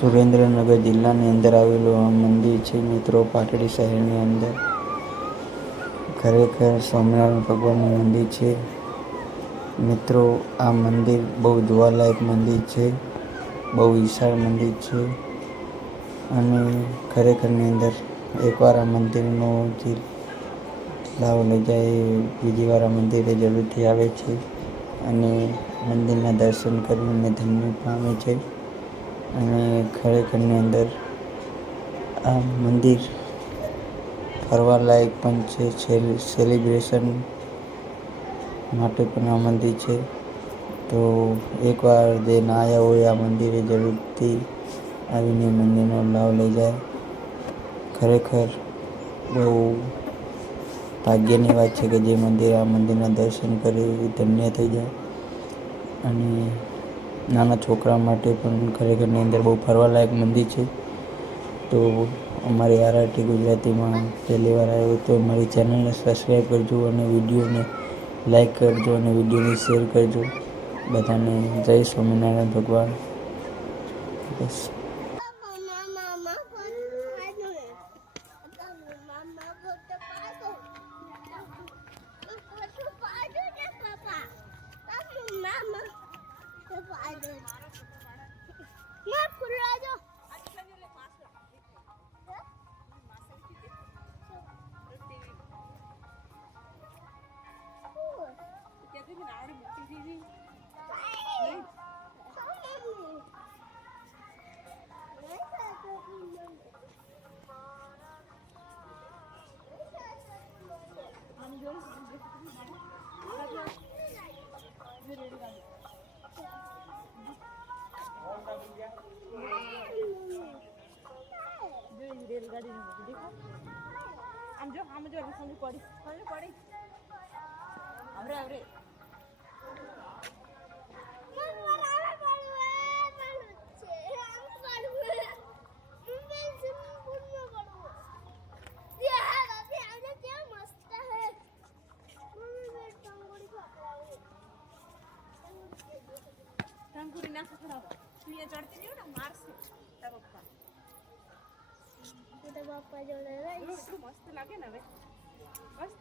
સુરેન્દ્રનગર જિલ્લાની અંદર આવેલું આ મંદિર છે મિત્રો, પાટડી શહેરની અંદર. ખરેખર સ્વામિનારાયણ ભગવાનનું મંદિર છે. મિત્રો, આ મંદિર બહુ જોવાલાયક મંદિર છે. બહુ વિશાળ મંદિર છે. અને ખરેખરની અંદર એકવાર આ મંદિરનો જે લાવો લઈ જાય બીજી વાર આ મંદિરે જરૂરથી આવે છે. અને મંદિરના દર્શન કરીને ધન્ય પામે છે. અને ખરેખરની અંદર આ મંદિર ફરવાલાયક પણ છે. સેલિબ્રેશન માટે પણ આ મંદિર છે. તો એકવાર જે ના આવ્યા હોય આ મંદિરે જરૂરથી આવીને મંદિરનો લાભ લઈ જાય. ખરેખર બહુ ભાગ્યની વાત છે કે જે મંદિર આ મંદિરના દર્શન કરે ધન્ય થઈ જાય. અને નાના છોકરા માટે પણ ખરેખરની અંદર બહુ ફરવાલાયક મંદિર છે. તો અમારી આરઆરટી ગુજરાતીમાં પહેલી વાર આવ્યો તો અમારી ચેનલને સબસ્ક્રાઈબ કરજો અને વિડીયોને લાઈક કરજો અને વિડીયોને શેર કરજો. બધાને જય સ્વામિનારાયણ ભગવાન. બસ. ના ખુલ્લા જો Tangkurin aku kenapa? Dia cari dia udah marah sih. પપ્પા બાપા જોડે રહીશ. મસ્ત લાગે ને હવે. બસ